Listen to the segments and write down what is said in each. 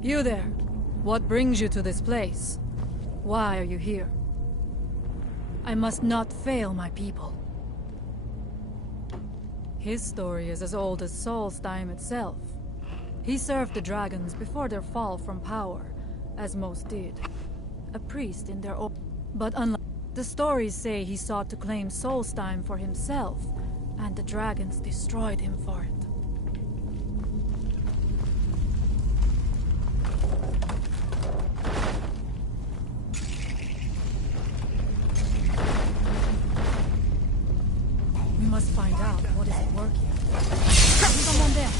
You there. What brings you to this place? Why are you here? I must not fail my people. His story is as old as Solstheim itself. He served the dragons before their fall from power, as most did. A priest in their own... But unlike... The stories say he sought to claim Solstheim for himself, and the dragons destroyed him for it. We must find out what is at work here. Someone there.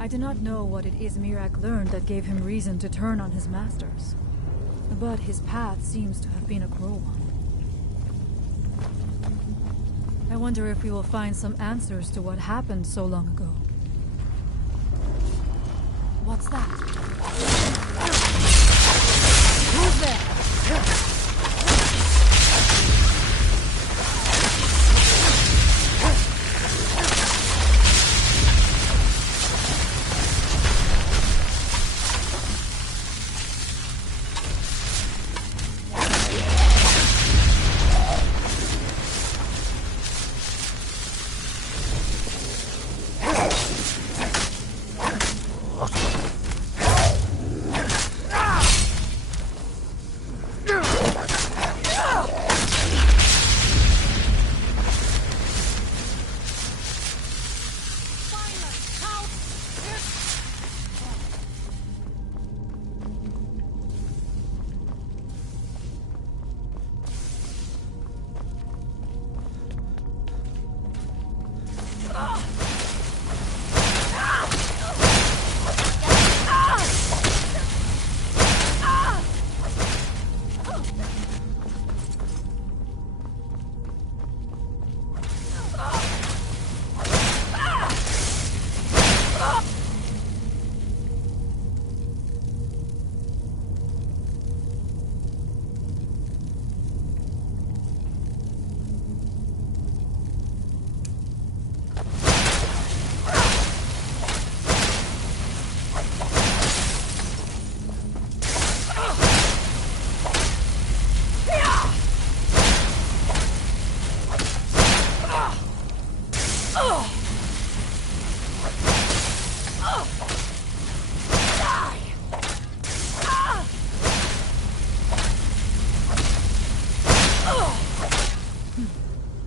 I do not know what it is Miraak learned that gave him reason to turn on his masters. But his path seems to have been a cruel one. I wonder if we will find some answers to what happened so long ago. What's that? Who's there?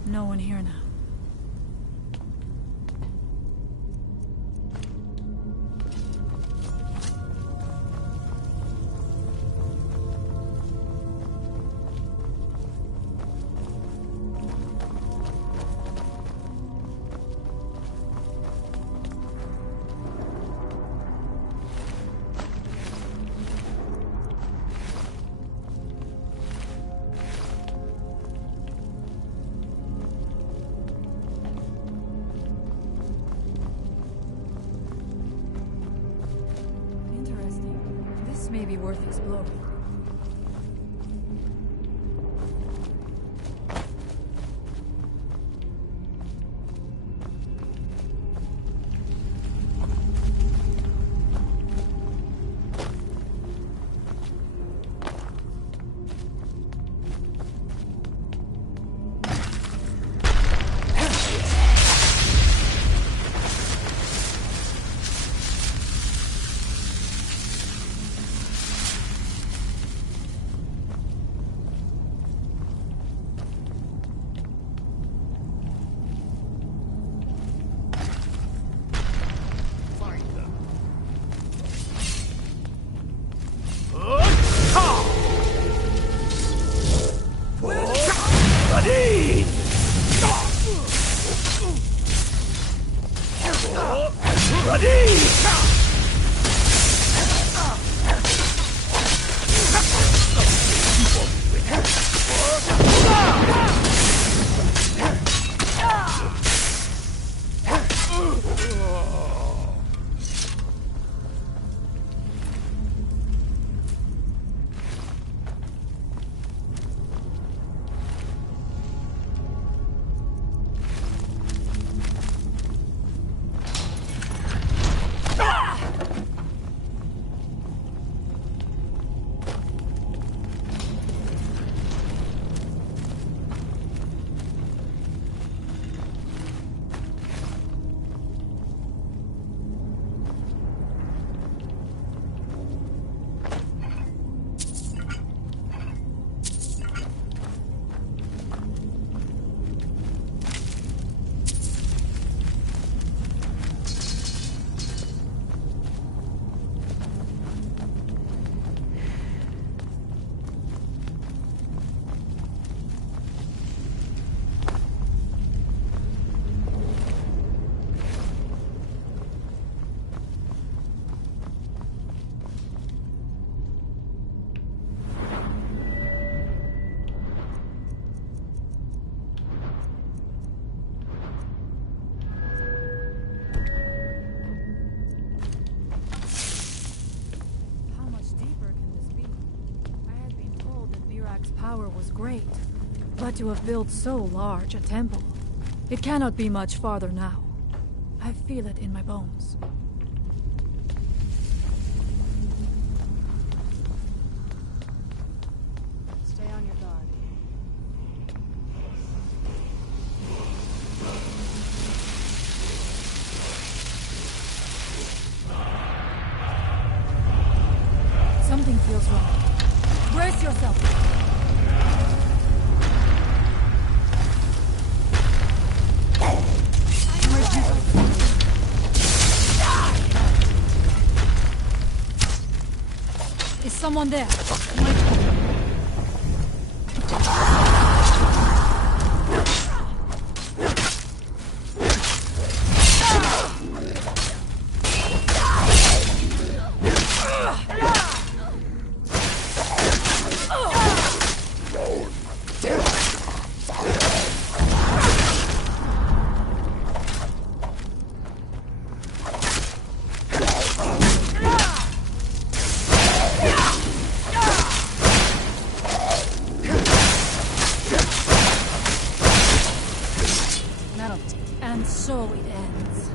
No one here now. may be worth exploring. Power was great, but to have built so large a temple, it cannot be much farther now. I feel it in my bones. Stay on your guard. Something feels wrong. Brace yourself. Is someone there? And so it ends.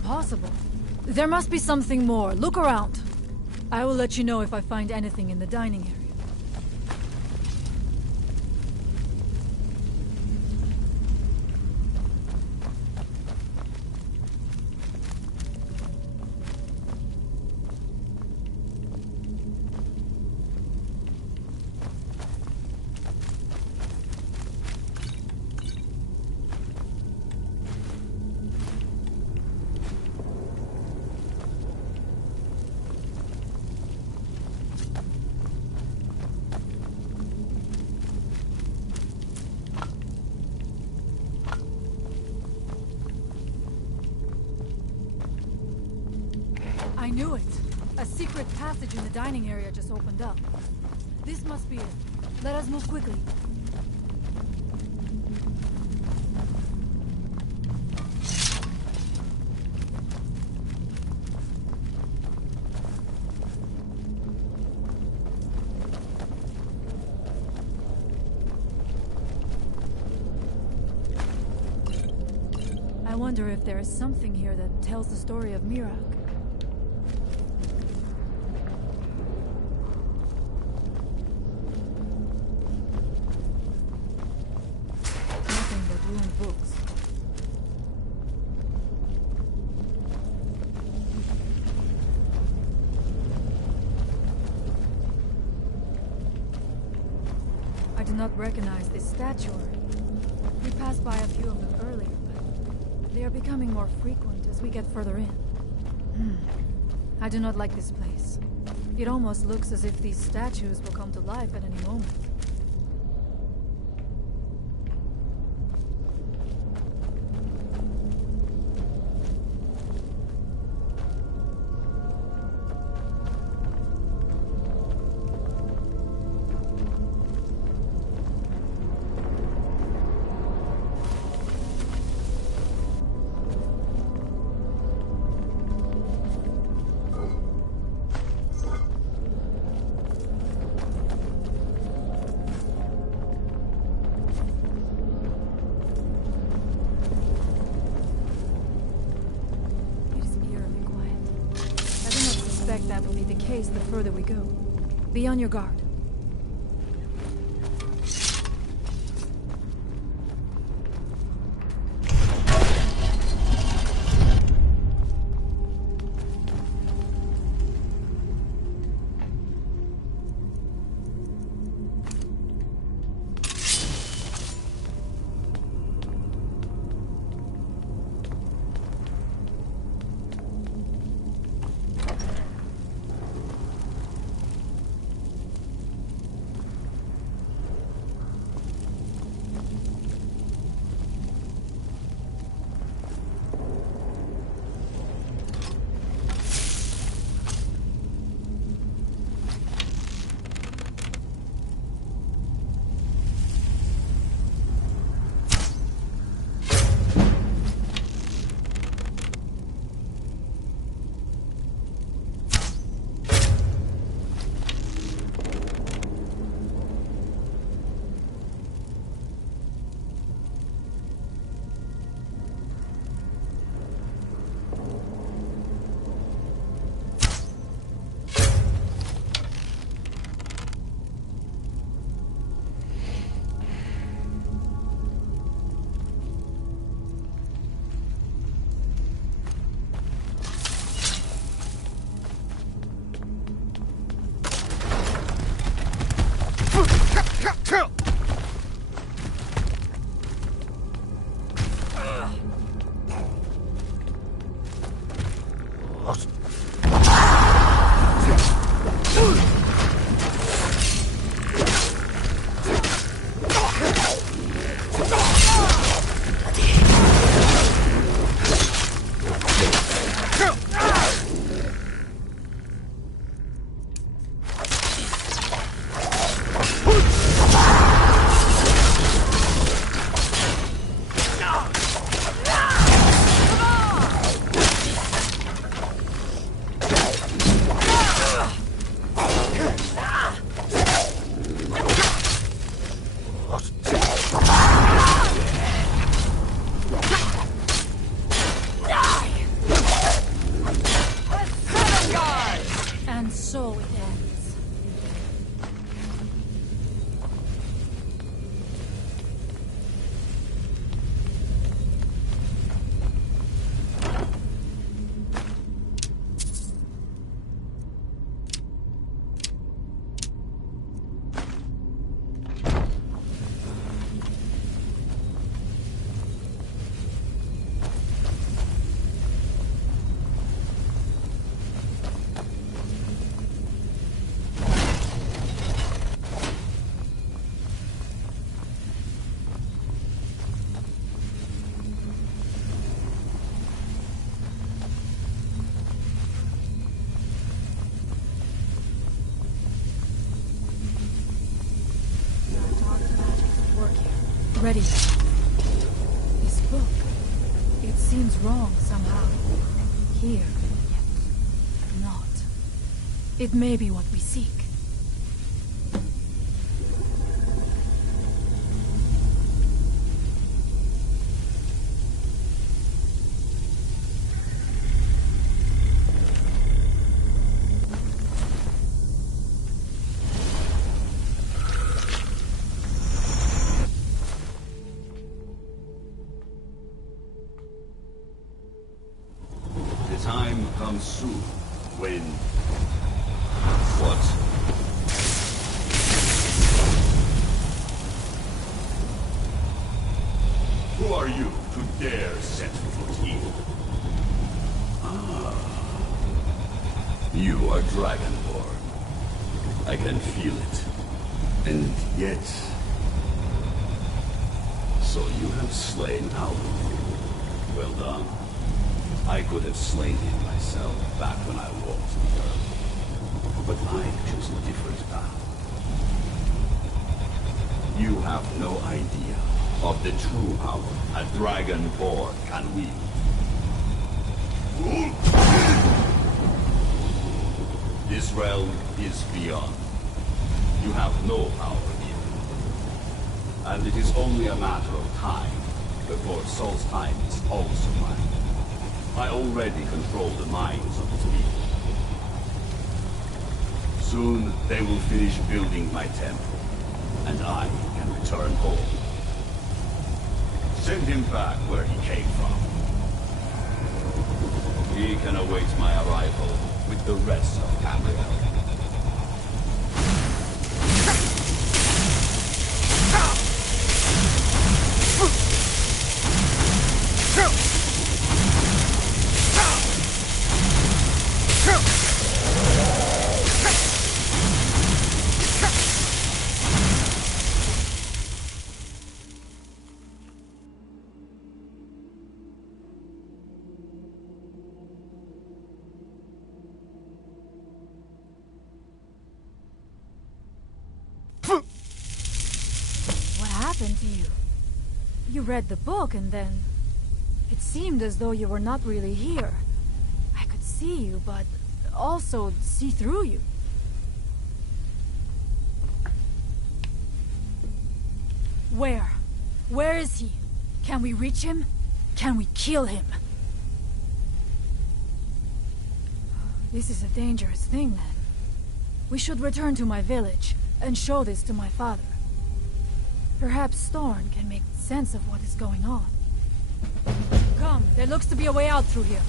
impossible. There must be something more. Look around. I will let you know if I find anything in the dining area. I knew it. A secret passage in the dining area just opened up. This must be it. Let us move quickly. I wonder if there is something here that tells the story of Mirak. Books. I do not recognize this statuary. We passed by a few of them earlier, but they are becoming more frequent as we get further in. I do not like this place. It almost looks as if these statues will come to life at any moment. That will be the case the further we go. Be on your guard. Ready. This book. It seems wrong somehow. Here, yet not. It may be what we seek. Time comes soon when... What? Who are you to dare set foot here? Ah. You are Dragonborn. I can feel it. And yet... So you have slain Alvin. Well done. I could have slain him myself back when I walked the earth. But I chose a different path. You have no idea of the true power a Dragonborn can wield. This realm is beyond. You have no power here. And it is only a matter of time before Sol's time is also mine. I already control the minds of its people. Soon they will finish building my temple, and I can return home. Send him back where he came from. He can await my arrival with the rest of Cambriel. To you. You read the book and then... It seemed as though you were not really here. I could see you, but also see through you. Where? Where is he? Can we reach him? Can we kill him? This is a dangerous thing, then. We should return to my village and show this to my father. Perhaps Thorn can make sense of what is going on. Come, there looks to be a way out through here.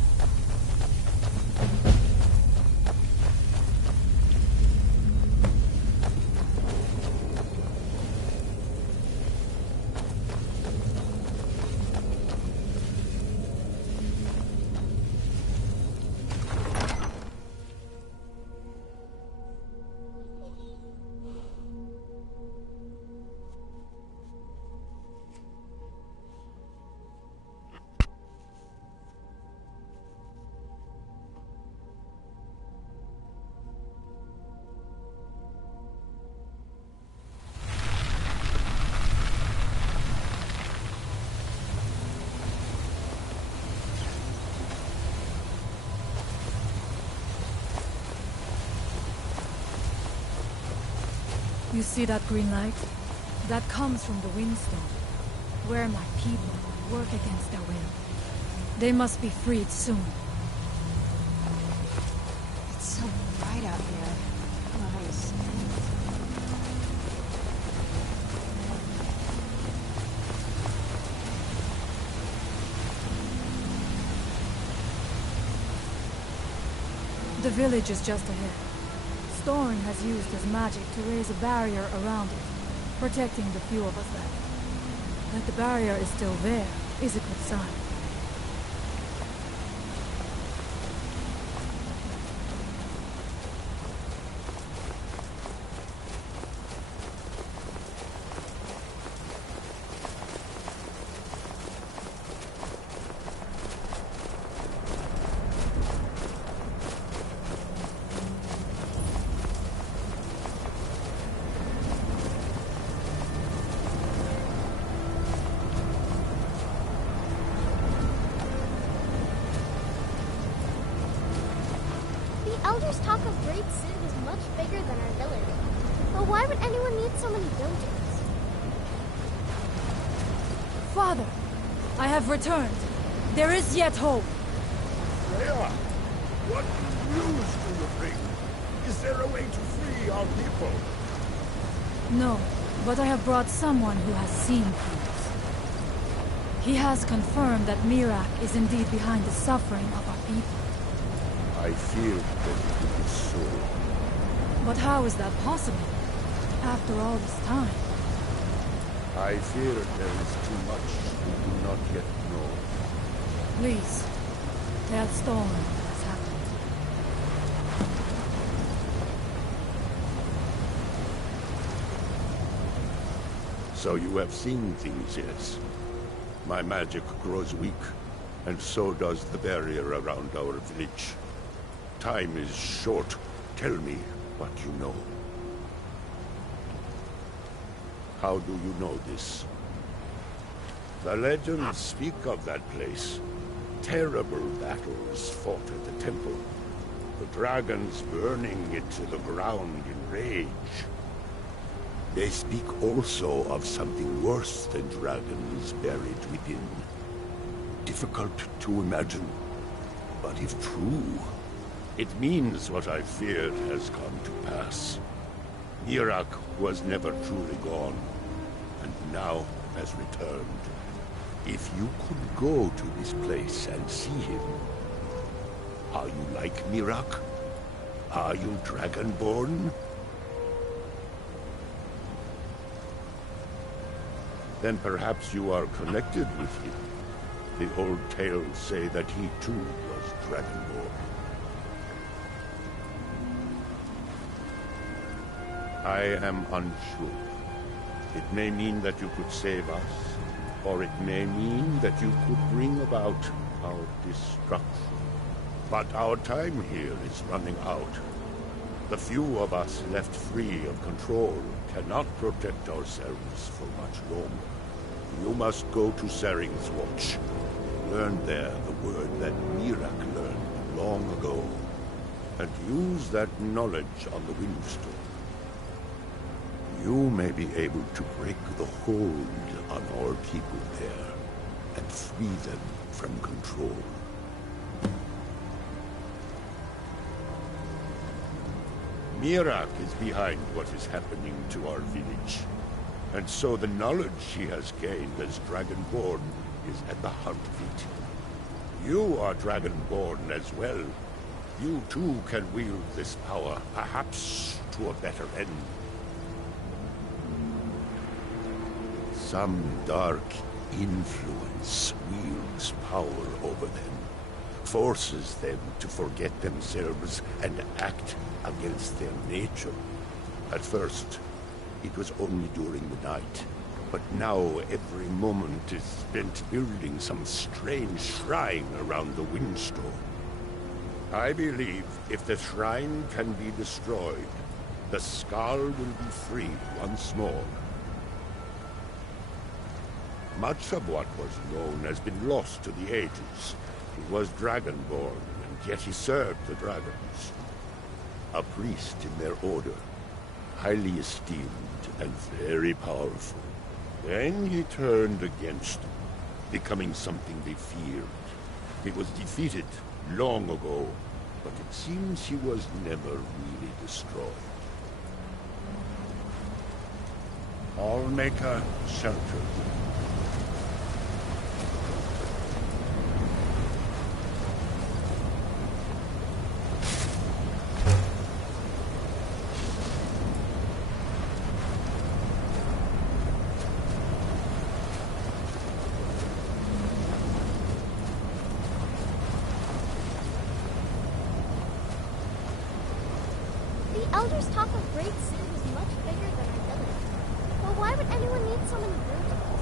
You see that green light? That comes from the Windstone, where my people work against their will. They must be freed soon. It's so bright out here. Nice. The village is just ahead. Storm has used his magic to raise a barrier around it, protecting the few of us left. That the barrier is still there is a good sign. Great City was much bigger than our village. But why would anyone need so many buildings? Father, I have returned. There is yet hope. Freya, what news do you bring? Is there a way to free our people? No, but I have brought someone who has seen things. He has confirmed that Mirak is indeed behind the suffering of our people. I feared that it is so. But how is that possible? After all this time? I fear there is too much we do not yet know. Please, tell Storm what has happened. So you have seen things, yes? My magic grows weak, and so does the barrier around our village. Time is short. Tell me what you know. How do you know this? The legends speak of that place. Terrible battles fought at the temple. The dragons burning it to the ground in rage. They speak also of something worse than dragons buried within. Difficult to imagine, but if true, it means what I feared has come to pass. Mirak was never truly gone, and now has returned. If you could go to this place and see him, are you like Mirak? Are you Dragonborn? Then perhaps you are connected with him. The old tales say that he too was Dragonborn. I am unsure. It may mean that you could save us, or it may mean that you could bring about our destruction. But our time here is running out. The few of us left free of control cannot protect ourselves for much longer. You must go to Saring's Watch. Learn there the word that Mirak learned long ago, and use that knowledge on the Windstone. You may be able to break the hold on our people there, and free them from control. Mirak is behind what is happening to our village, and so the knowledge she has gained as Dragonborn is at the heart of it. You are Dragonborn as well. You too can wield this power, perhaps to a better end. Some dark influence wields power over them, forces them to forget themselves and act against their nature. At first, it was only during the night, but now every moment is spent building some strange shrine around the Windstone. I believe if the shrine can be destroyed, the Skald will be free once more. Much of what was known has been lost to the ages. He was Dragonborn, and yet he served the dragons. A priest in their order, highly esteemed and very powerful. Then he turned against them, becoming something they feared. He was defeated long ago, but it seems he was never really destroyed. I'll make a shelter. The elders talk of Great City was much bigger than our village. But why would anyone need so many buildings?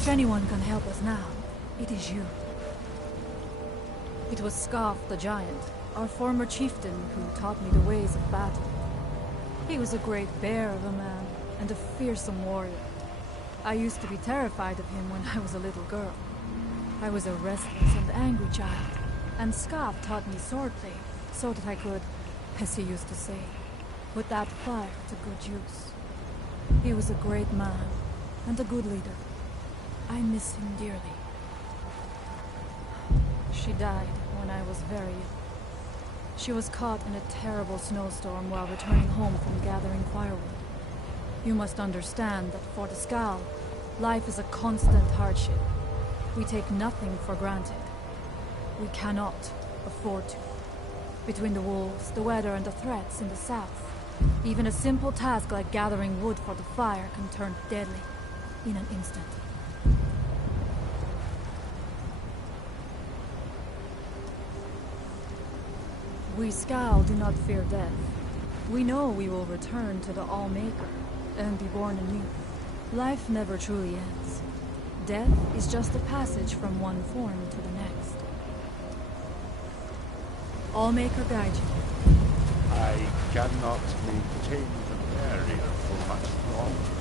If anyone can help us now, it is you. It was Scarf the Giant, our former chieftain, who taught me the ways of battle. He was a great bear of a man, and a fearsome warrior. I used to be terrified of him when I was a little girl. I was a restless and angry child, and Scarf taught me swordplay, so that I could, as he used to say, put that fire to good use. He was a great man, and a good leader. I miss him dearly. She died when I was very young. She was caught in a terrible snowstorm while returning home from gathering firewood. You must understand that for the Skal, life is a constant hardship. We take nothing for granted. We cannot afford to. Between the wolves, the weather, and the threats in the south, even a simple task like gathering wood for the fire can turn deadly in an instant. We Skal do not fear death. We know we will return to the All-Maker and be born anew. Life never truly ends. Death is just a passage from one form to the next. All-Maker guide you. I cannot maintain the barrier for much longer.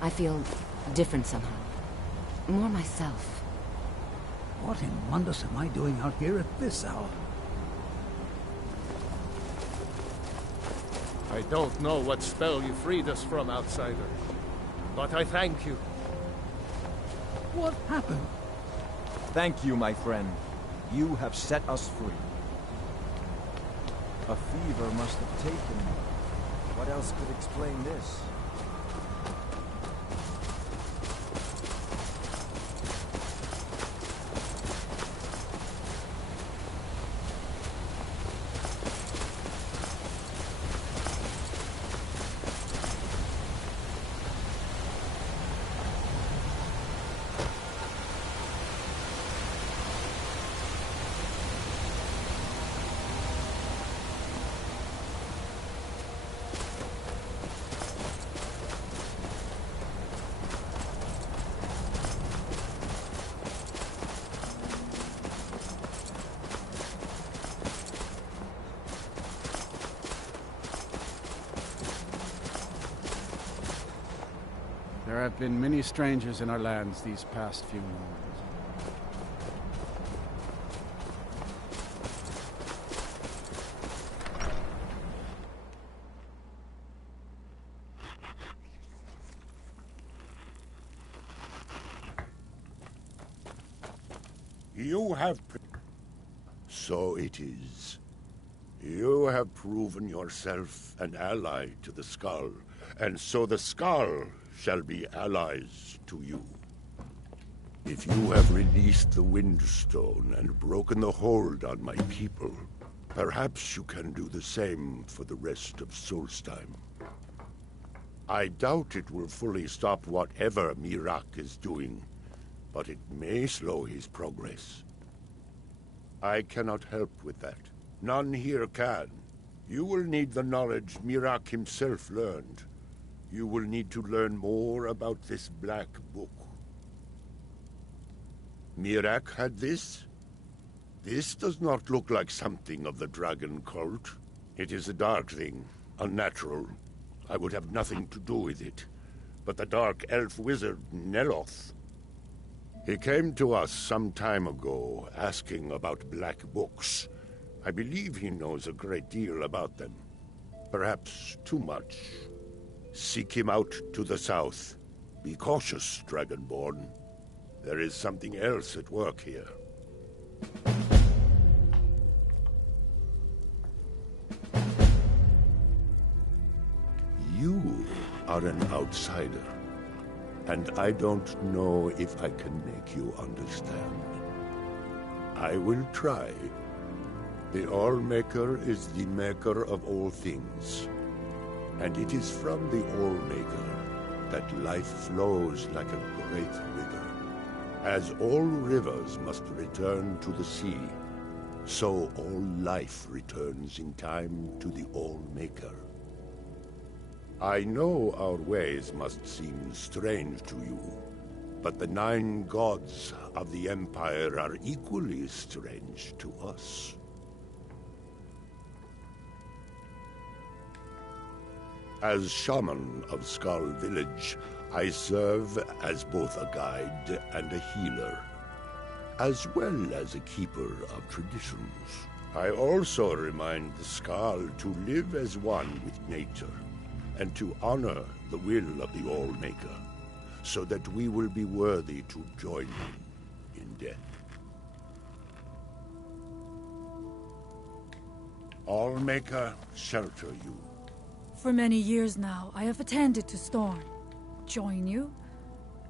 I feel different somehow. More myself. What in wonders am I doing out here at this hour? I don't know what spell you freed us from, outsider. But I thank you. What happened? Thank you, my friend. You have set us free. A fever must have taken me. What else could explain this? There have been many strangers in our lands these past few months. You have... So it is. You have proven yourself an ally to the Skal, and so the Skal shall be allies to you. If you have released the Windstone and broken the hold on my people, Perhaps you can do the same for the rest of Solstheim. I doubt it will fully stop whatever Miraak is doing, but it may slow his progress. I cannot help with that. None here can. You will need the knowledge Miraak himself learned. You will need to learn more about this Black Book. Miraak had this? This does not look like something of the dragon cult. It is a dark thing, unnatural. I would have nothing to do with it. But the dark elf wizard, Neloth, he came to us some time ago, asking about black books. I believe he knows a great deal about them. Perhaps too much. Seek him out to the south. Be cautious, Dragonborn. There is something else at work here. You are an outsider, and I don't know if I can make you understand. I will try. The All-Maker is the maker of all things, and it is from the All-Maker that life flows like a great river. As all rivers must return to the sea, so all life returns in time to the All-Maker. I know our ways must seem strange to you, but the 9 gods of the Empire are equally strange to us. As shaman of Skull Village, I serve as both a guide and a healer, as well as a keeper of traditions. I also remind the Skull to live as one with nature, and to honor the will of the All-Maker, so that we will be worthy to join him in death. All-Maker, shelter you. For many years now, I have attended to Storm. Join you?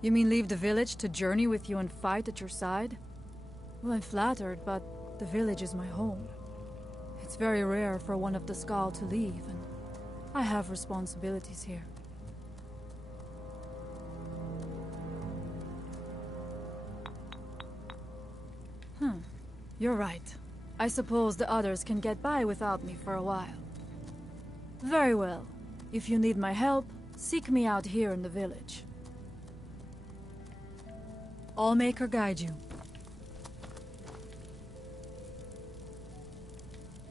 You mean leave the village to journey with you and fight at your side? Well, I'm flattered, but the village is my home. It's very rare for one of the Skal to leave, and I have responsibilities here. You're right. I suppose the others can get by without me for a while. Very well. If you need my help, seek me out here in the village. All-Maker guide you.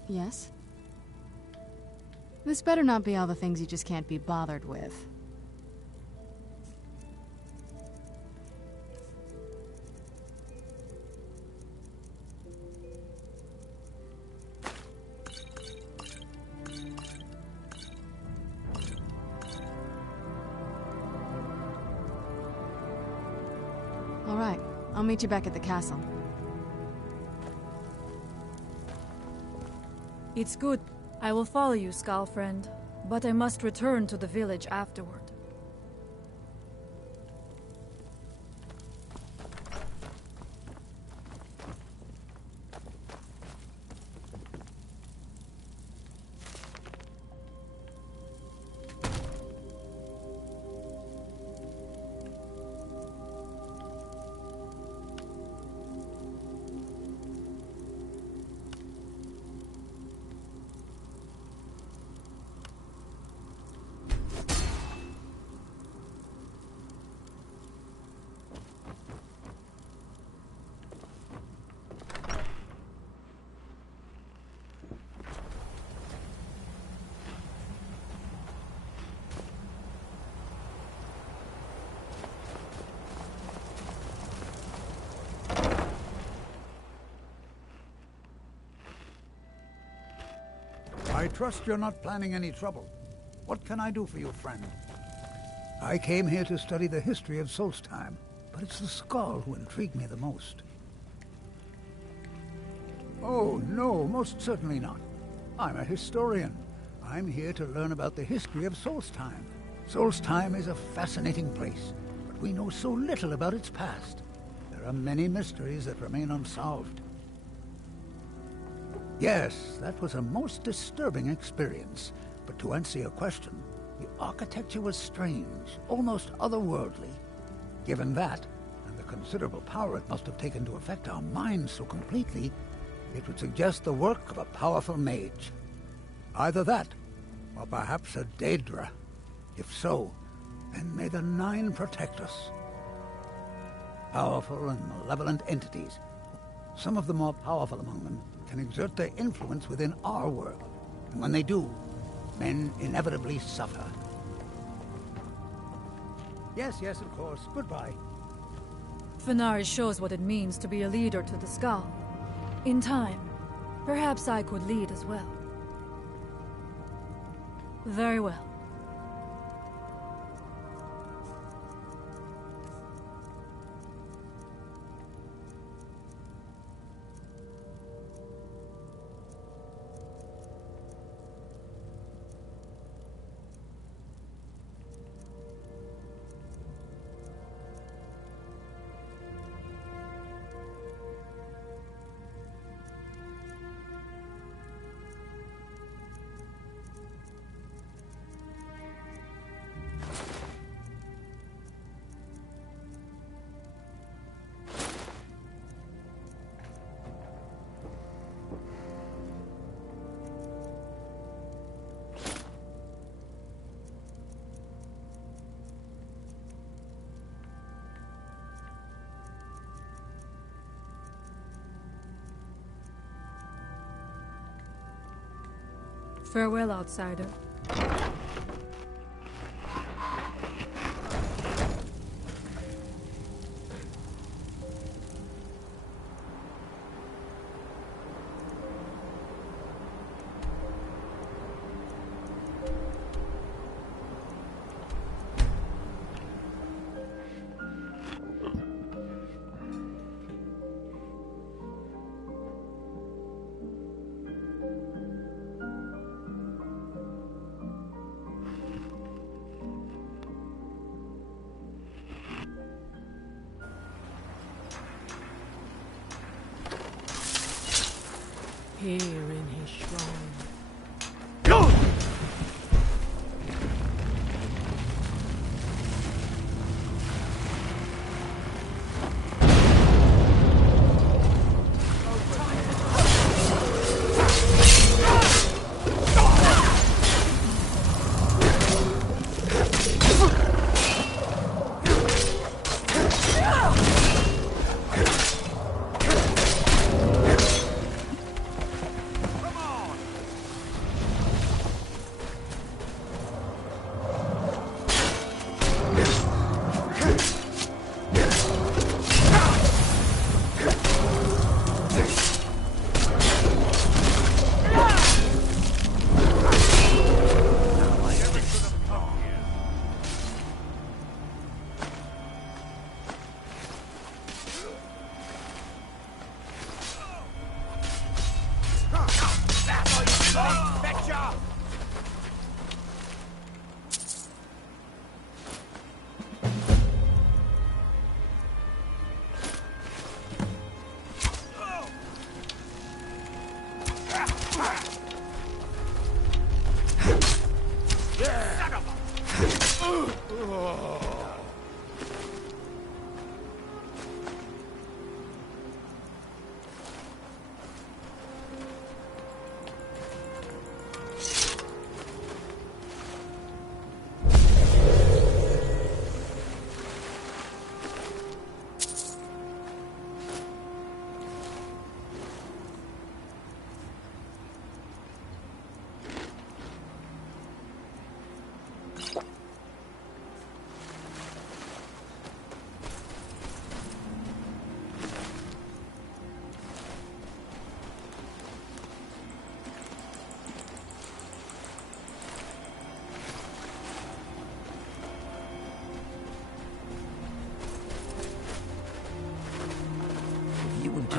Yes? This better not be all the things you just can't be bothered with. All right, I'll meet you back at the castle. It's good. I will follow you, Skal friend, but I must return to the village afterward. I trust you're not planning any trouble. What can I do for you, friend? I came here to study the history of Solstheim, but it's the Skull who intrigue me the most. Oh, no, most certainly not. I'm a historian. I'm here to learn about the history of Solstheim. Solstheim is a fascinating place, but we know so little about its past. There are many mysteries that remain unsolved. Yes, that was a most disturbing experience. But to answer your question, the architecture was strange, almost otherworldly. Given that, and the considerable power it must have taken to affect our minds so completely, it would suggest the work of a powerful mage. Either that, or perhaps a Daedra. If so, then may the Nine protect us. Powerful and malevolent entities. Some of the more powerful among them can exert their influence within our world. And when they do, men inevitably suffer. Yes, of course. Goodbye. Fenari shows what it means to be a leader to the Skull. In time, perhaps I could lead as well. Very well. Farewell, outsider. Here in his shrine.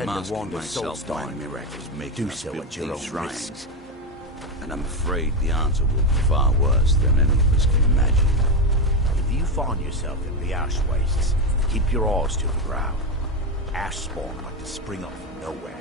I'm asking myself why miracles make us build these shrines. And I'm afraid the answer will be far worse than any of us can imagine. If you find yourself in the ash wastes, keep your eyes to the ground. Ash spawn like to spring up from nowhere.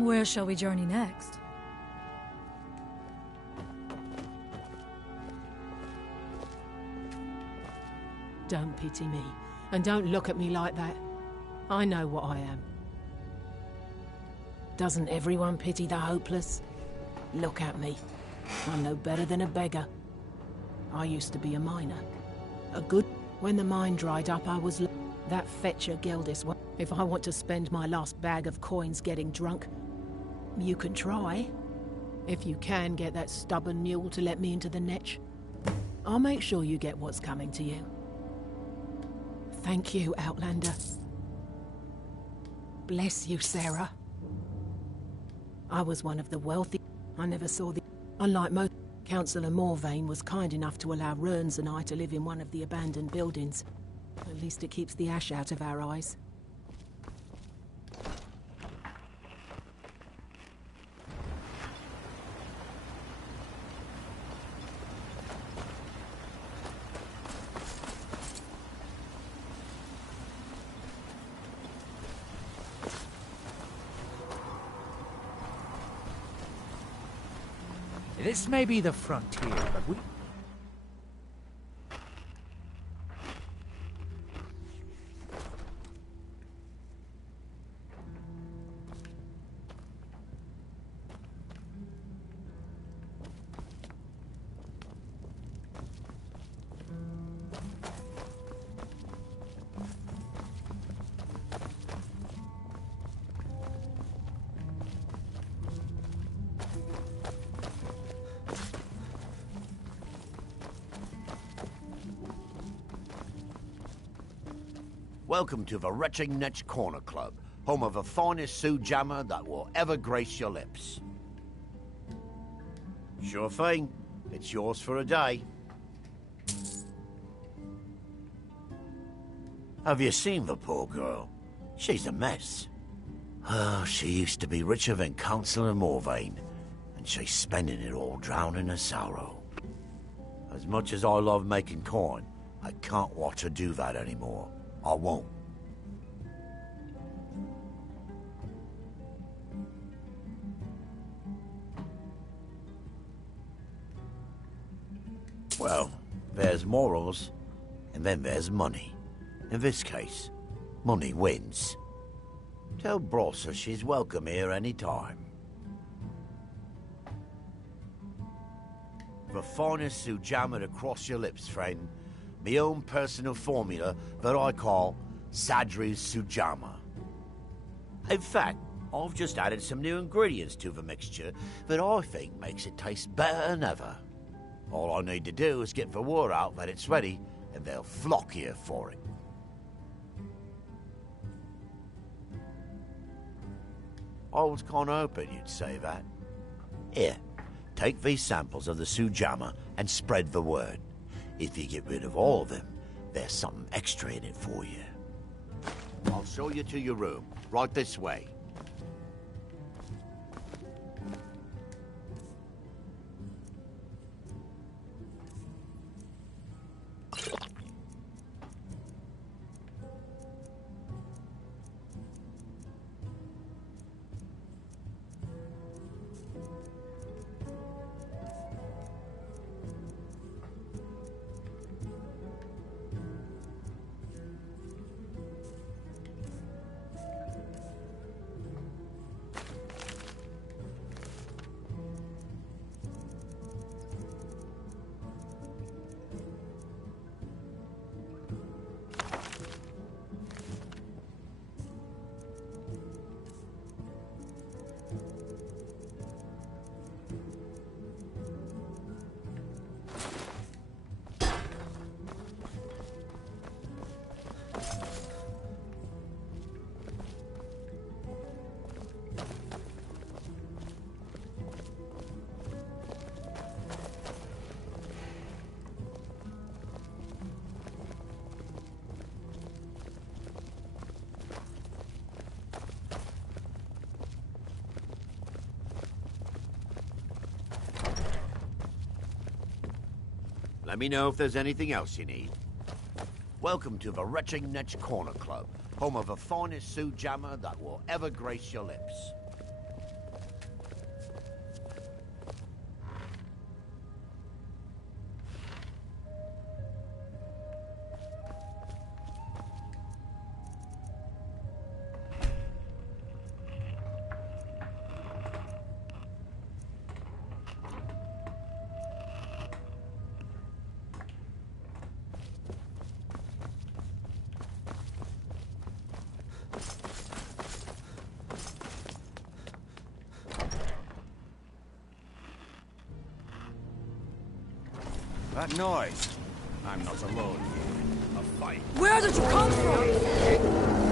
Where shall we journey next? Don't pity me, and don't look at me like that. I know what I am. Doesn't everyone pity the hopeless? Look at me. I'm no better than a beggar. I used to be a miner. A good... When the mine dried up, I was... That fetcher Geldis... If I want to spend my last bag of coins getting drunk, you can try. If you can get that stubborn mule to let me into the netch, I'll make sure you get what's coming to you. Thank you, Outlander. Bless you, Sarah. I was one of the wealthy... I never saw the... Unlike most... Councillor Morvain was kind enough to allow Rurns and I to live in one of the abandoned buildings. At least it keeps the ash out of our eyes. This may be the frontier, but we... Welcome to the Wretching Corner Club, home of the finest Sioux jammer that will ever grace your lips. Sure thing. It's yours for a day. Have you seen the poor girl? She's a mess. Oh, she used to be richer than Councillor Morvain, and she's spending it all drowning her sorrow. As much as I love making coin, I can't watch her do that anymore. I won't. Well, there's morals, and then there's money. In this case, money wins. Tell Brossa she's welcome here any time. The finest Sujamma to cross your lips, friend. My own personal formula that I call Sadri's Sujamma. In fact, I've just added some new ingredients to the mixture that I think makes it taste better than ever. All I need to do is get the word out that it's ready, and they'll flock here for it. I was kinda hoping you'd say that. Here, take these samples of the Sujamma and spread the word. If you get rid of all of them, there's something extra in it for you. I'll show you to your room, right this way. Let me know if there's anything else you need. Welcome to the Wretching Corner Club, home of the finest Sioux jammer that will ever grace your lips. That noise. I'm not alone here. A fight. Where did you come from?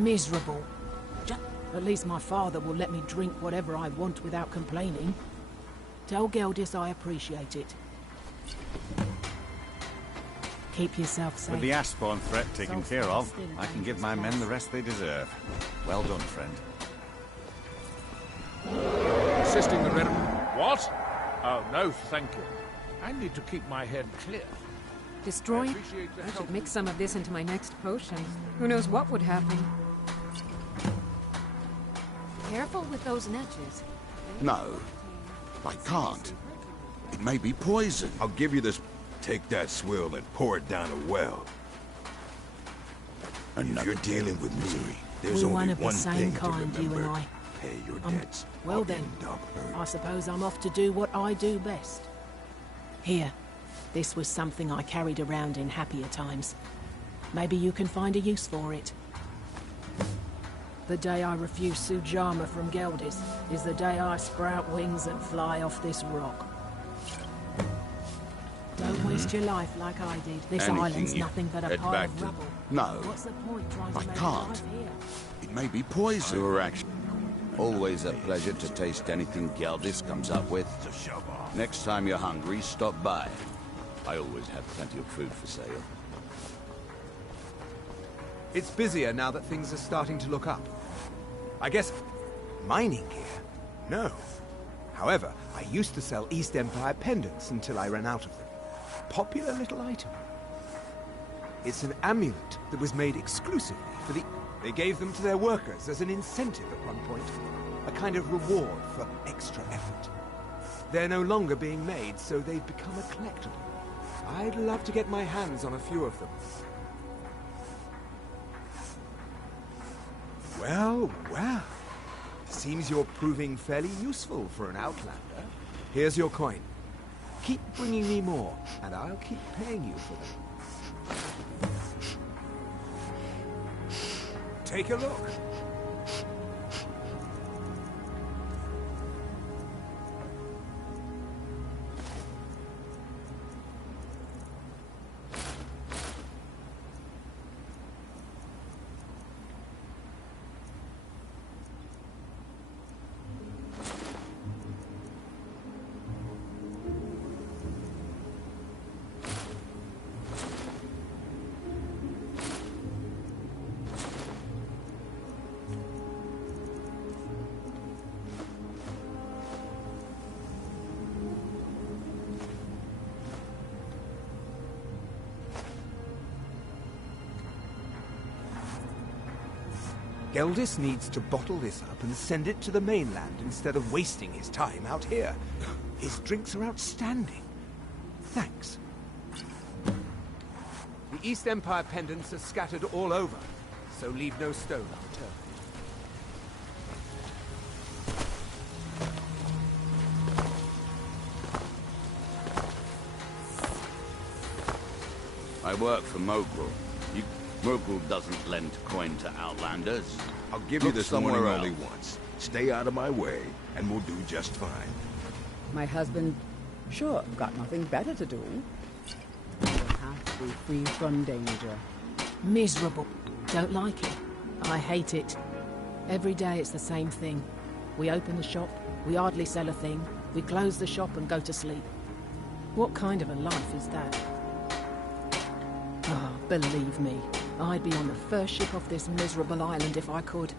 Miserable. At least my father will let me drink whatever I want without complaining. Tell Geldis I appreciate it. Keep yourself safe. With the Ashbourne threat taken care of, I can give my men the rest they deserve. Well done, friend. Assisting the regiment? What? Oh, no, thank you. I need to keep my head clear. Destroy? I should mix some of this into my next potion. Who knows what would happen? Careful with those netches. No, I can't. It may be poison. I'll give you this. Take that swill and pour it down a well. And if you're dealing with misery, there's We're only one of the one same thing to kind, you and remember. I. Pay your debts. Well then, I suppose I'm off to do what I do best. Here, this was something I carried around in happier times. Maybe you can find a use for it. The day I refuse Sujama from Geldis is the day I sprout wings and fly off this rock. Don't waste your life like I did. This island's nothing but a pile of rubble. No, What's the point trying to I make can't. life here? It may be poison. Sure, actually. Always a pleasure to taste anything Geldis comes up with. Next time you're hungry, stop by. I always have plenty of food for sale. It's busier now that things are starting to look up. I guess... mining gear? No. However, I used to sell East Empire pendants until I ran out of them. Popular little item. It's an amulet that was made exclusively for the... They gave them to their workers as an incentive at one point. A kind of reward for extra effort. They're no longer being made, so they've become a collectible. I'd love to get my hands on a few of them. Well, well. Seems you're proving fairly useful for an outlander. Here's your coin. Keep bringing me more, and I'll keep paying you for them. Take a look. Geldis needs to bottle this up and send it to the mainland instead of wasting his time out here. His drinks are outstanding. Thanks. The East Empire pendants are scattered all over, so leave no stone unturned. I work for Mogul. Mogul doesn't lend coin to outlanders. I'll give you this warning only once. Stay out of my way, and we'll do just fine. My husband, sure, got nothing better to do. We'll have to be free from danger. Miserable. Don't like it. I hate it. Every day it's the same thing. We open the shop, we hardly sell a thing, we close the shop and go to sleep. What kind of a life is that? Ah, believe me, I'd be on the first ship off this miserable island if I could.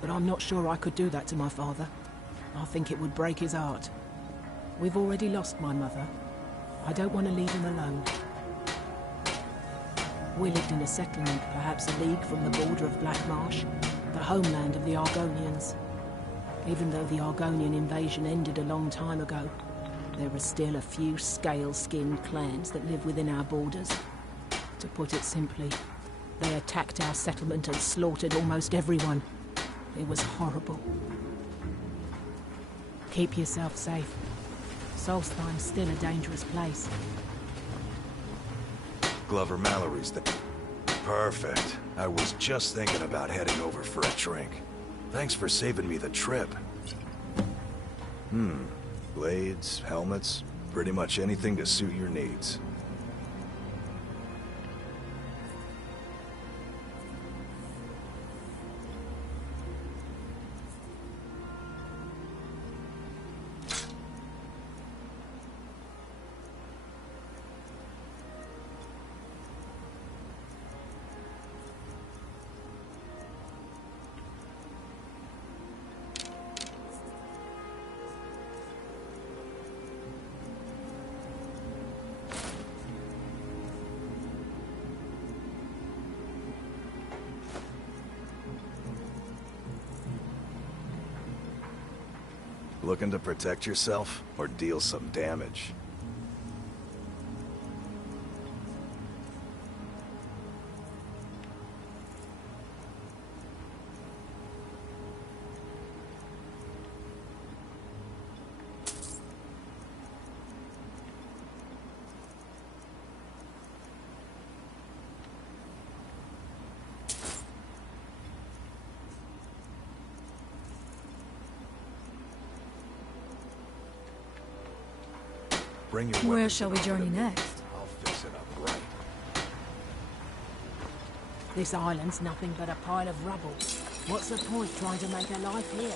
But I'm not sure I could do that to my father. I think it would break his heart. We've already lost my mother. I don't want to leave him alone. We lived in a settlement, perhaps a league from the border of Black Marsh, the homeland of the Argonians. Even though the Argonian invasion ended a long time ago, there are still a few scale-skinned clans that live within our borders. To put it simply, they attacked our settlement and slaughtered almost everyone. It was horrible. Keep yourself safe. Solstheim's still a dangerous place. Glover Mallory's the... Perfect. I was just thinking about heading over for a drink. Thanks for saving me the trip. Blades, helmets, pretty much anything to suit your needs. Looking to protect yourself, or deal some damage? Bring your Where weapons shall we and I'll journey fit 'em in. next? I'll fix it up right. This island's nothing but a pile of rubble. What's the point trying to make a life here?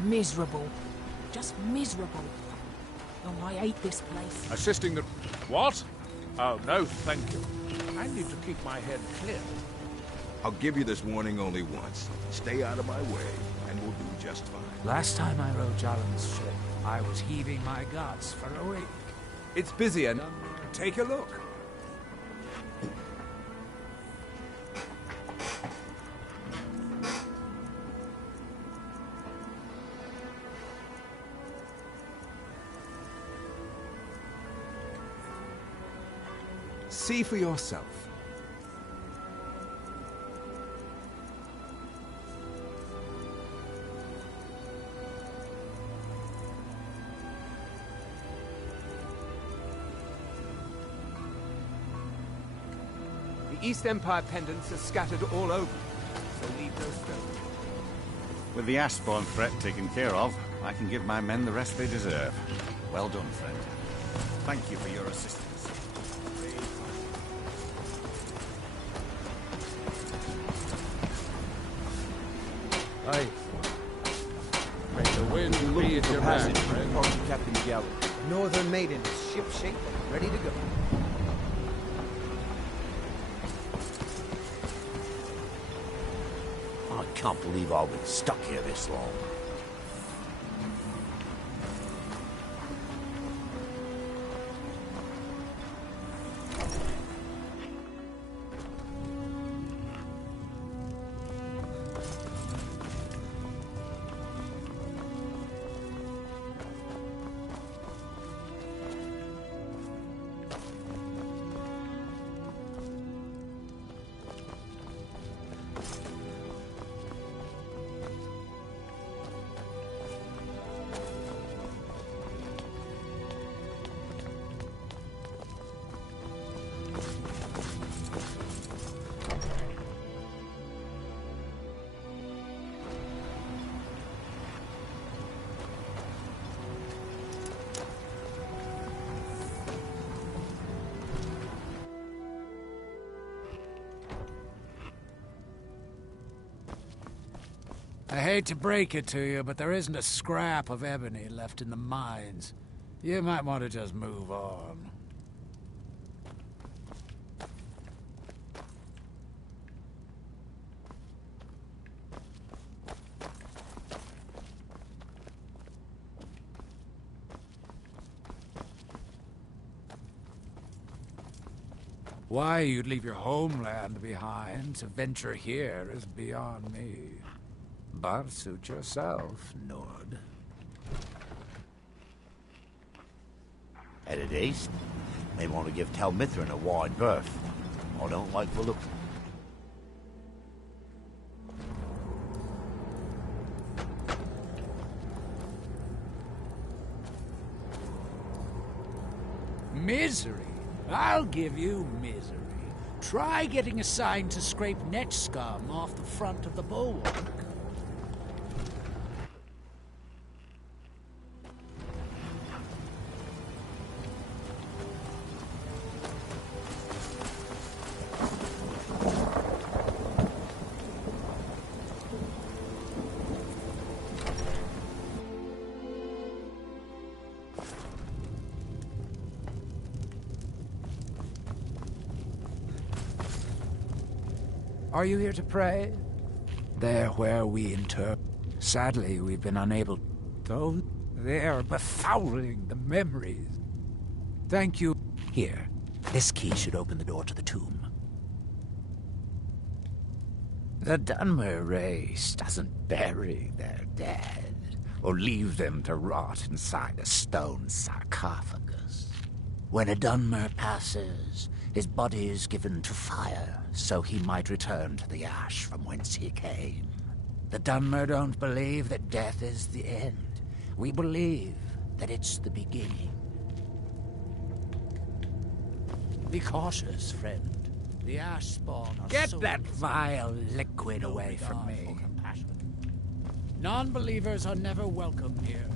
Miserable. Just miserable. Oh, I hate this place. Assisting the... What? Oh, no, thank you. I need to keep my head clear. I'll give you this warning only once. Stay out of my way, and we'll do just fine. Last time I rode Jalen's ship, I was heaving my guts for a week. It's busier now. Take a look. See for yourself. The East Empire pendants are scattered all over, so leave no stone. With the Ashbourne threat taken care of, I can give my men the rest they deserve. Well done, friend. Thank you for your assistance. Aye. May the wind be at your back, friend. Captain Gallo. Northern Maiden is ship-shape and ready to go. I can't believe I've been stuck here this long. I hate to break it to you, but there isn't a scrap of ebony left in the mines. You might want to just move on. Why you'd leave your homeland behind to venture here is beyond me. But suit yourself, Nord. Headed east? May want to give Tel Mithrin a wide berth. I don't like the look. Misery? I'll give you misery. Try getting assigned to scrape net scum off the front of the bulwark. Are you here to pray? There where we inter... Sadly, we've been unable... Though they're befouling the memories. Thank you. Here. This key should open the door to the tomb. The Dunmer race doesn't bury their dead, or leave them to rot inside a stone sarcophagus. When a Dunmer passes, his body is given to fire, so he might return to the ash from whence he came. The Dunmer don't believe that death is the end. We believe that it's the beginning. Be cautious, friend. The ash spawn are Get so that vile liquid away from me. Non-believers are never welcome here.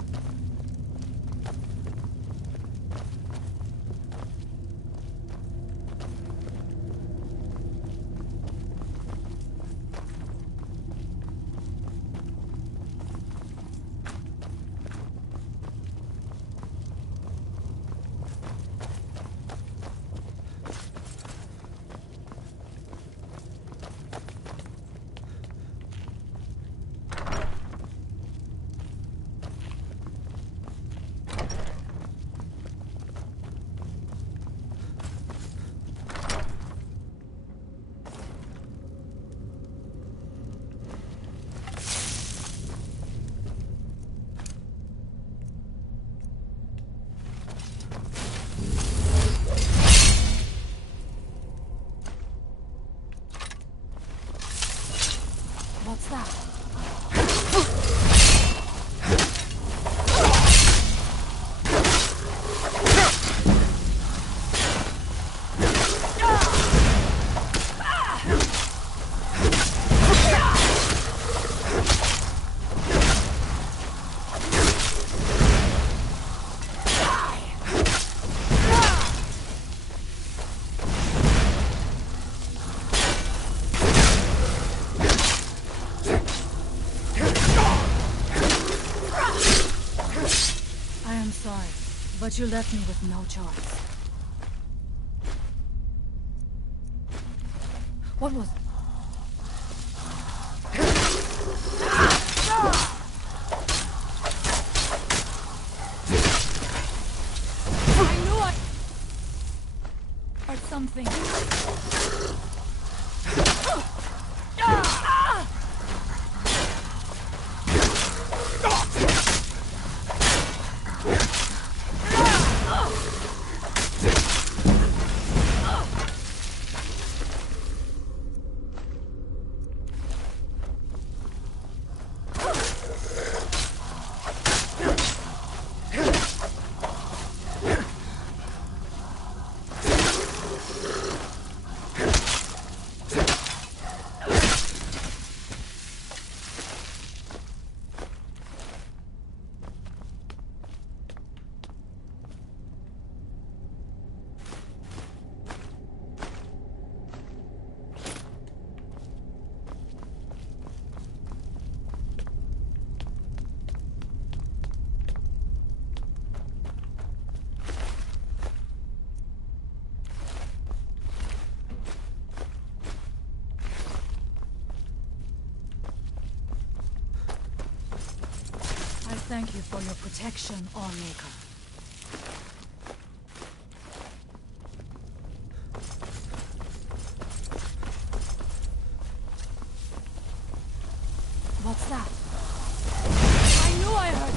What's that? But you left me with no choice. What was... I knew I heard something. Thank you for your protection, Allmaker. What's that? I knew I heard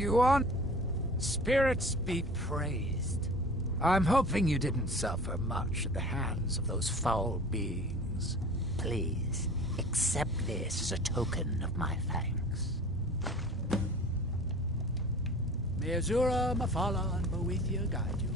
You want... Spirits be praised. I'm hoping you didn't suffer much at the hands of those foul beings. Please, accept this as a token of my thanks. May Azura, Mafala, and Boethia guide you.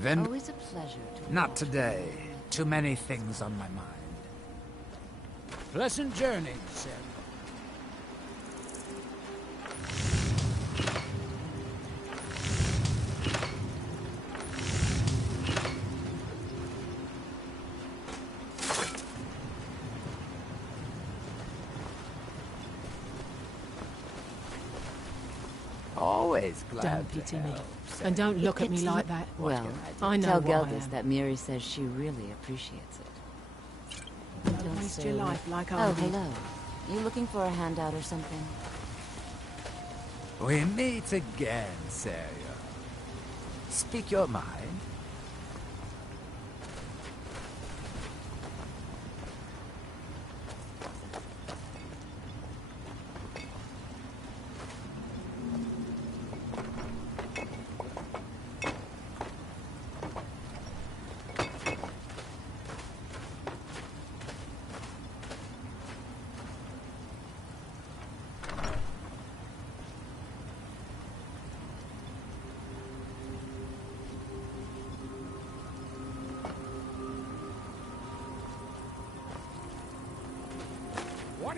Then... Always a pleasure to Not today. Too many things on my mind. Pleasant journey, Sarah. Always glad Don't to pity me. help. And don't look at me like that. Well, I know tell what I Geldis am. that Miri says she really appreciates it. Don't waste your life like I Oh, did. hello. You looking for a handout or something? We meet again, Sarah. Speak your mind.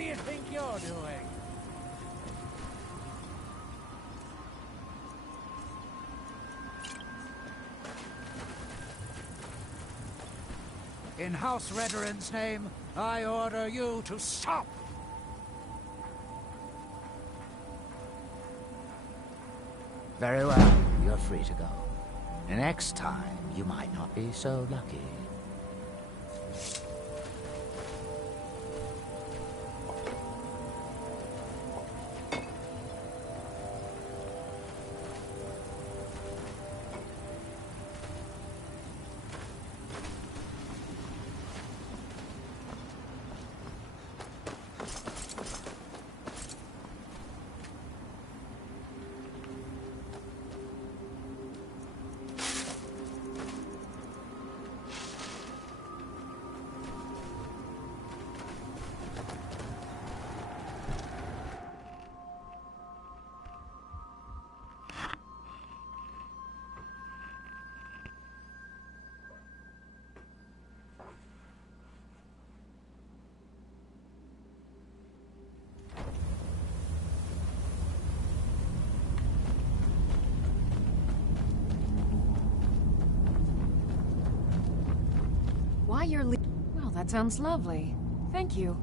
do you think you're doing? In House Redoran's name, I order you to stop! Very well, you're free to go. Next time, you might not be so lucky. Why you're well, that sounds lovely. Thank you.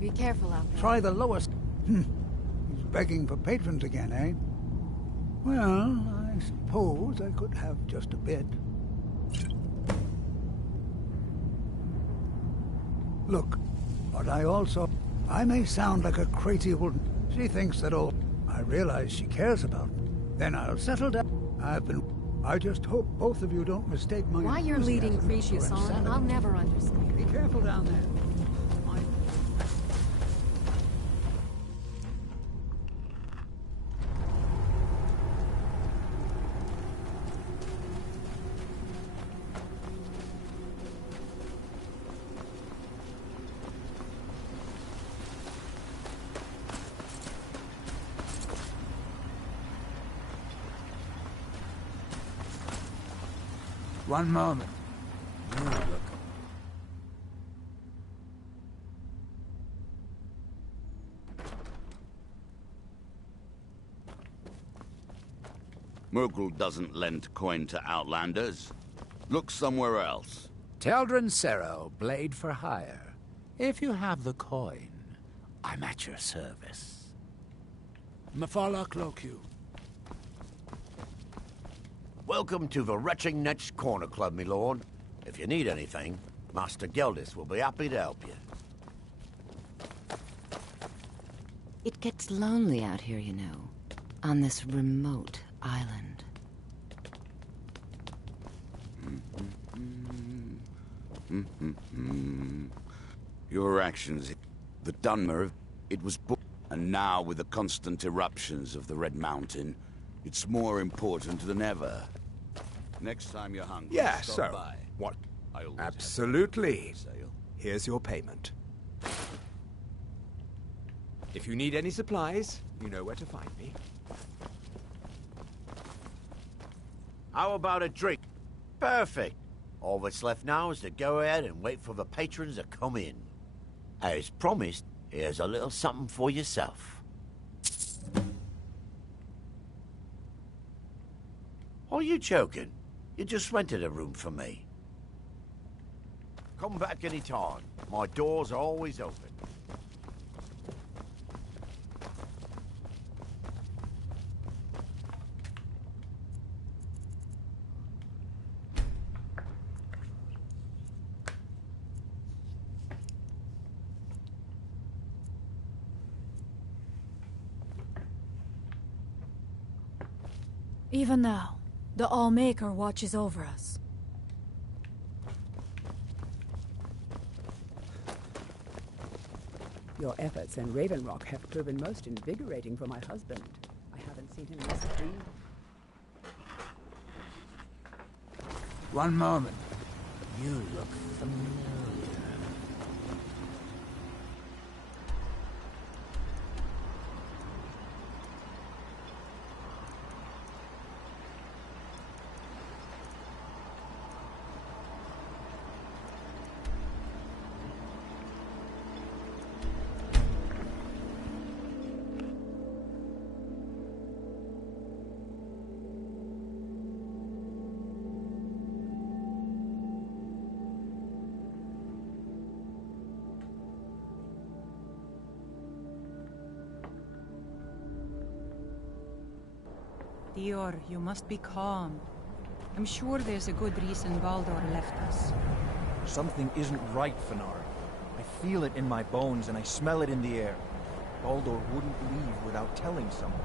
Be careful out there. Try the lowest. He's begging for patrons again, eh? Well, I suppose I could have just a bit. Look, but I may sound like a crazy old... She thinks that all I realize she cares about. Then I'll settle down. I just hope both of you don't mistake my Why you're leading Cretius for on, insanity. I'll never understand. Be careful down there. One moment. You look... Merkel doesn't lend coin to outlanders. Look somewhere else. Teldrin Cero, blade for hire. If you have the coin, I'm at your service. Mafala Clocu. Welcome to the Retching Next Corner Club, my lord. If you need anything, Master Geldis will be happy to help you. It gets lonely out here, you know, on this remote island. Your actions, the Dunmer, it was and now with the constant eruptions of the Red Mountain, it's more important than ever. Next time you're hungry, Yeah, stop so, by. what? I always Absolutely. have sale. Here's your payment. If you need any supplies, you know where to find me. How about a drink? Perfect. All that's left now is to go ahead and wait for the patrons to come in. As promised, here's a little something for yourself. Are you joking? You just rented a room for me. Come back any time. My doors are always open. Even now, the Allmaker watches over us. Your efforts in Raven Rock have proven most invigorating for my husband. I haven't seen him miss a beat. One moment. You look familiar. Dior, you must be calm. I'm sure there's a good reason Baldur left us. Something isn't right, Fenari. I feel it in my bones and I smell it in the air. Baldur wouldn't leave without telling someone.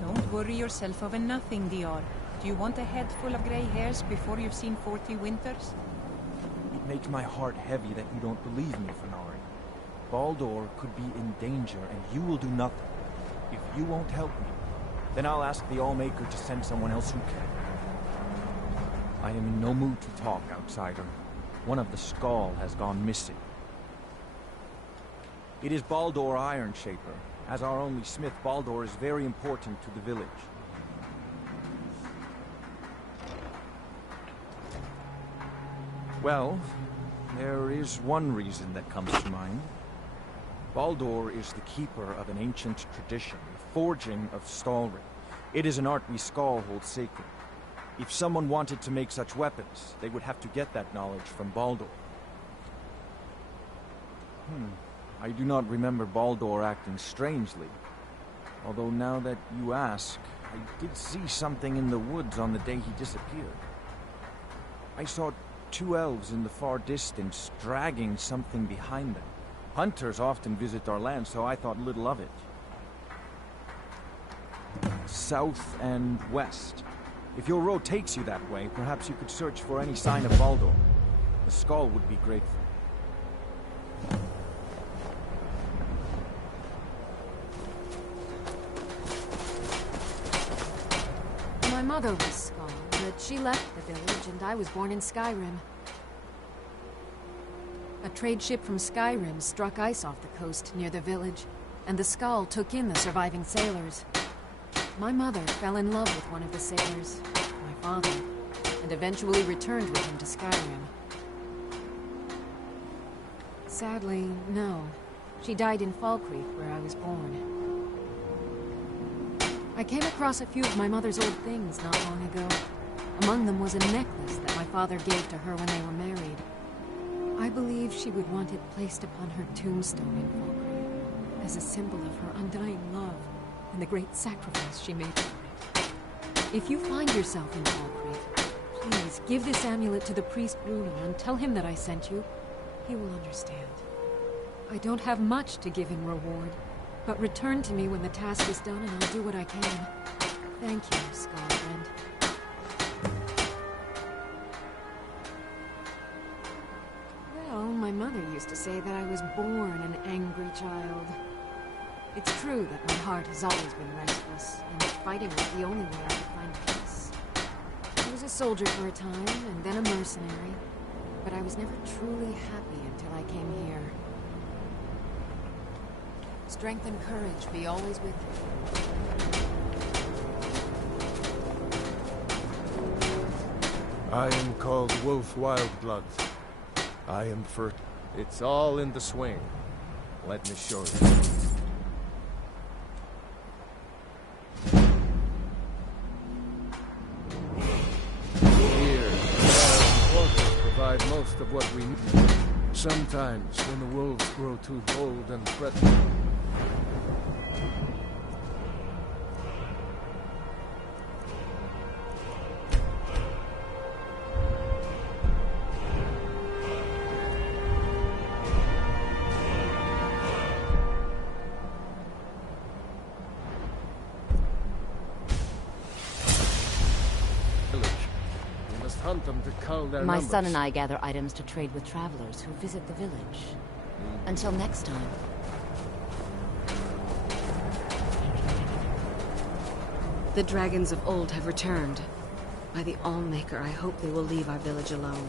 Don't worry yourself over nothing, Dior. Do you want a head full of grey hairs before you've seen 40 winters? It makes my heart heavy that you don't believe me, Fenari. Baldur could be in danger and you will do nothing. If you won't help me, then I'll ask the Allmaker to send someone else who can. I am in no mood to talk, outsider. One of the Skull has gone missing. It is Baldur Ironshaper. As our only smith, Baldur is very important to the village. Well, there is one reason that comes to mind. Baldur is the keeper of an ancient tradition, the forging of Stalry. It is an art we Skull hold sacred. If someone wanted to make such weapons, they would have to get that knowledge from Baldur. I do not remember Baldur acting strangely. Although now that you ask, I did see something in the woods on the day he disappeared. I saw 2 elves in the far distance dragging something behind them. Hunters often visit our land, so I thought little of it. South and west. If your road takes you that way, perhaps you could search for any sign of Baldur. The Skull would be grateful. My mother was Skull, but she left the village and I was born in Skyrim. A trade ship from Skyrim struck ice off the coast near the village, and the Skull took in the surviving sailors. My mother fell in love with one of the sailors, my father, and eventually returned with him to Skyrim. Sadly, no. She died in Falkreath, where I was born. I came across a few of my mother's old things not long ago. Among them was a necklace that my father gave to her when they were married. I believe she would want it placed upon her tombstone in Falkreath, as a symbol of her undying love and the great sacrifice she made for it. If you find yourself in Falkreath, please give this amulet to the priest Rumo and tell him that I sent you. He will understand. I don't have much to give in reward, but return to me when the task is done and I'll do what I can. Thank you, Skull friend. Well, my mother used to say that I was born an angry child. It's true that my heart has always been restless, and fighting was the only way I could find peace. I was a soldier for a time, and then a mercenary, but I was never truly happy until I came here. Strength and courage be always with you. I am called Wolf Wildblood. I am for... It's all in the swing. Let me show you. Here, horses provide most of what we need. Sometimes, when the wolves grow too bold and threatening, my son and I gather items to trade with travelers who visit the village. Until next time. The dragons of old have returned. By the Allmaker, I hope they will leave our village alone.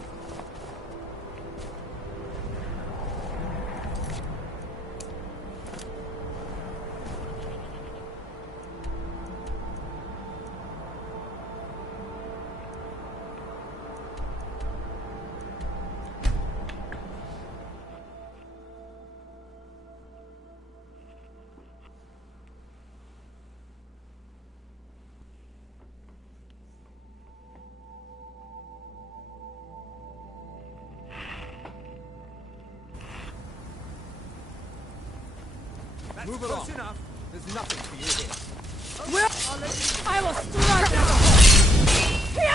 Move along. Enough. There's nothing for you here. I will strike at the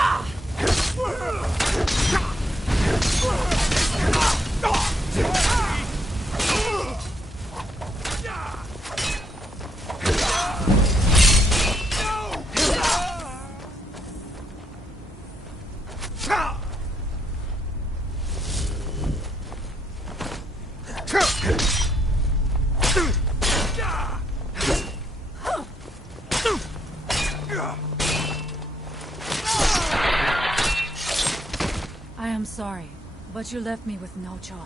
I am sorry, but you left me with no choice.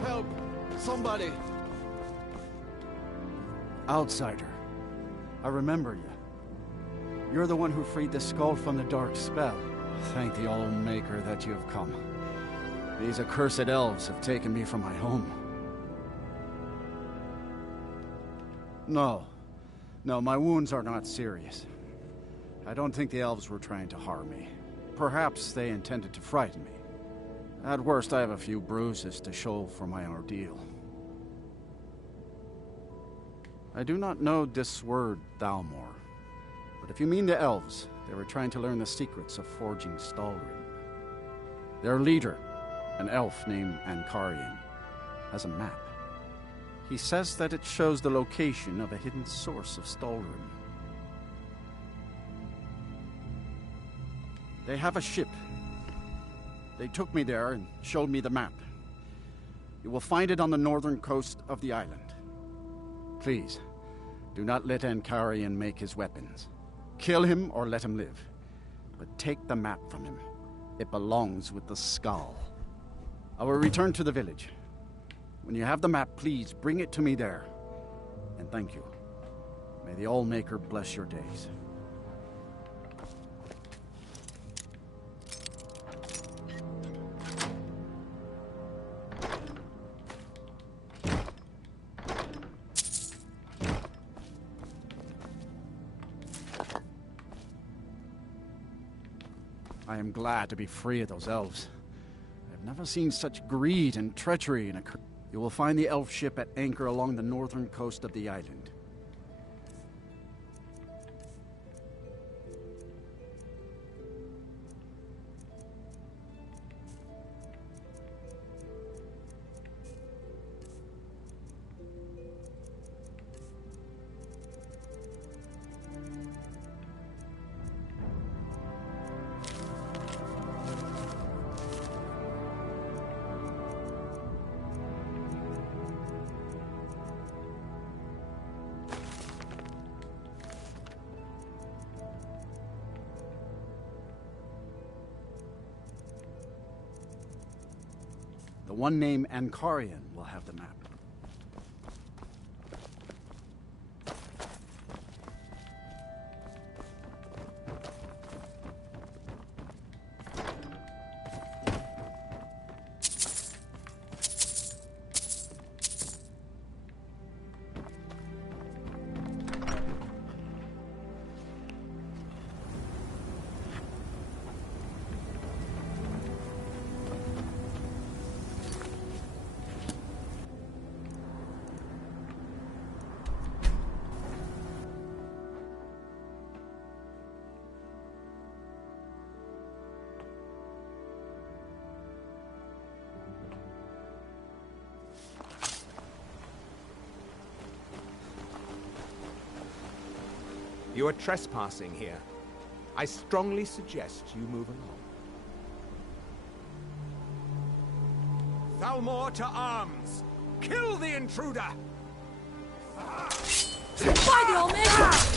Help! Somebody! Outsider. I remember you. You're the one who freed the skull from the dark spell. Thank the All-Maker that you have come. These accursed elves have taken me from my home. No, my wounds are not serious. I don't think the elves were trying to harm me. Perhaps they intended to frighten me. At worst, I have a few bruises to show for my ordeal. I do not know this word, Thalmor, but if you mean the elves, they were trying to learn the secrets of forging Stalrim. Their leader, an elf named Ankarian, has a map. He says that it shows the location of a hidden source of Stalrim. They have a ship. They took me there and showed me the map. You will find it on the northern coast of the island. Please, do not let Ankarian make his weapons. Kill him or let him live. But take the map from him. It belongs with the skull. I will return to the village. When you have the map, please bring it to me there. And thank you. May the All-Maker bless your days. I am glad to be free of those elves. I've never seen such greed and treachery in a... You will find the elf ship at anchor along the northern coast of the island. The one named Ankarian will have the map. You are trespassing here. I strongly suggest you move along. Thalmor to arms! Kill the intruder! By the Almighty!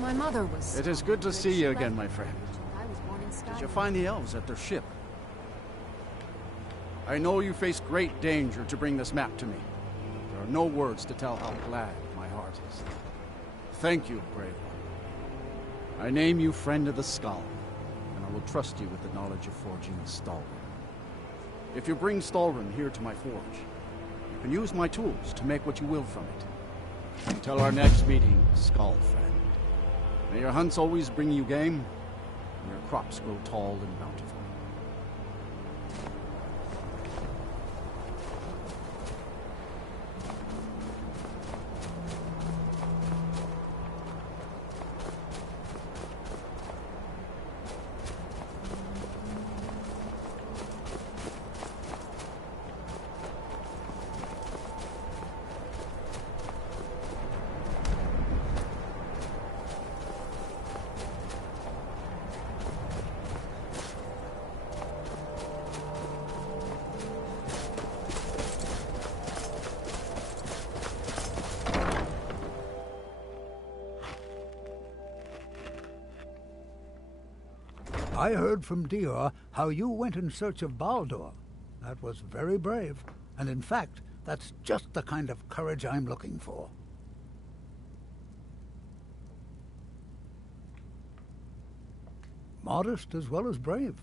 My mother was... It is good to see you again, my friend. I was born in Skyrim. Did you find the elves at their ship? I know you face great danger to bring this map to me. There are no words to tell how glad my heart is. Thank you, brave one. I name you Friend of the Skull, and I will trust you with the knowledge of forging Stalwyn. If you bring Stalwyn here to my forge, you can use my tools to make what you will from it. Until our next meeting, Skull friend. May your hunts always bring you game, and your crops grow tall and bountiful. I heard from Dior how you went in search of Baldur. That was very brave, and in fact, that's just the kind of courage I'm looking for. Modest as well as brave.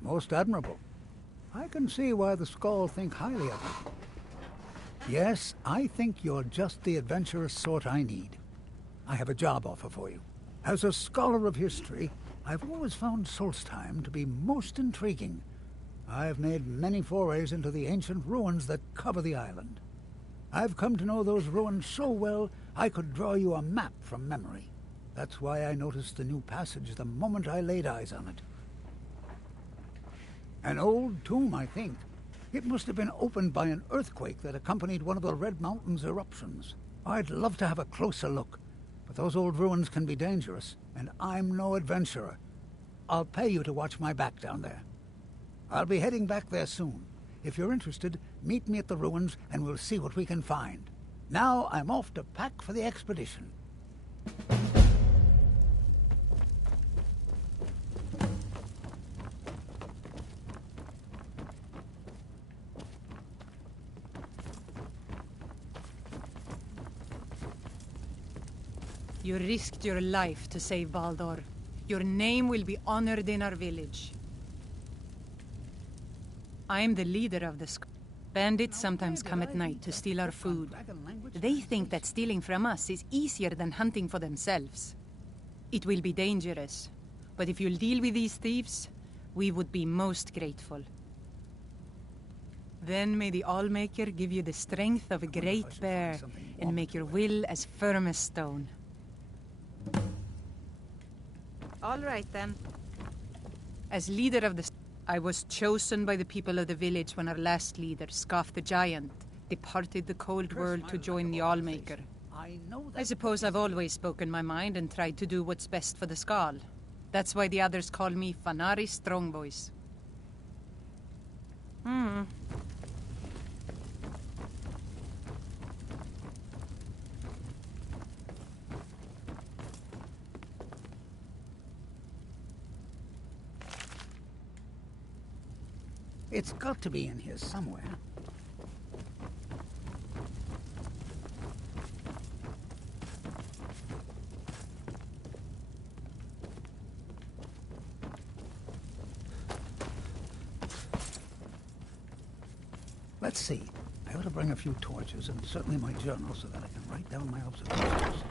Most admirable. I can see why the Skald think highly of you. Yes, I think you're just the adventurous sort I need. I have a job offer for you. As a scholar of history, I've always found Solstheim to be most intriguing. I've made many forays into the ancient ruins that cover the island. I've come to know those ruins so well, I could draw you a map from memory. That's why I noticed the new passage the moment I laid eyes on it. An old tomb, I think. It must have been opened by an earthquake that accompanied one of the Red Mountain's eruptions. I'd love to have a closer look, but those old ruins can be dangerous, and I'm no adventurer. I'll pay you to watch my back down there. I'll be heading back there soon. If you're interested, meet me at the ruins and we'll see what we can find. Now I'm off to pack for the expedition. You risked your life to save Baldur. Your name will be honored in our village. I am the leader of the Bandits sometimes come at night to steal our food. They think that stealing from us is easier than hunting for themselves. It will be dangerous, but if you'll deal with these thieves, we would be most grateful. Then may the Allmaker give you the strength of a great bear and make your will as firm as stone. All right, then. As leader of the... I was chosen by the people of the village when our last leader, Scoff the Giant, departed the cold world to join the Allmaker. I suppose I've always spoken my mind and tried to do what's best for the Skald. That's why the others call me Fanari Strongvoice. It's got to be in here somewhere. Let's see. I ought to bring a few torches and certainly my journal so that I can write down my observations.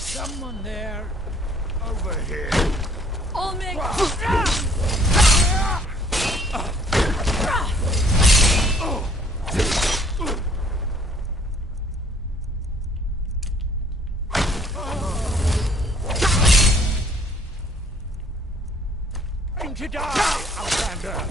Is someone there? Over here. Olmec! To die, Outlander!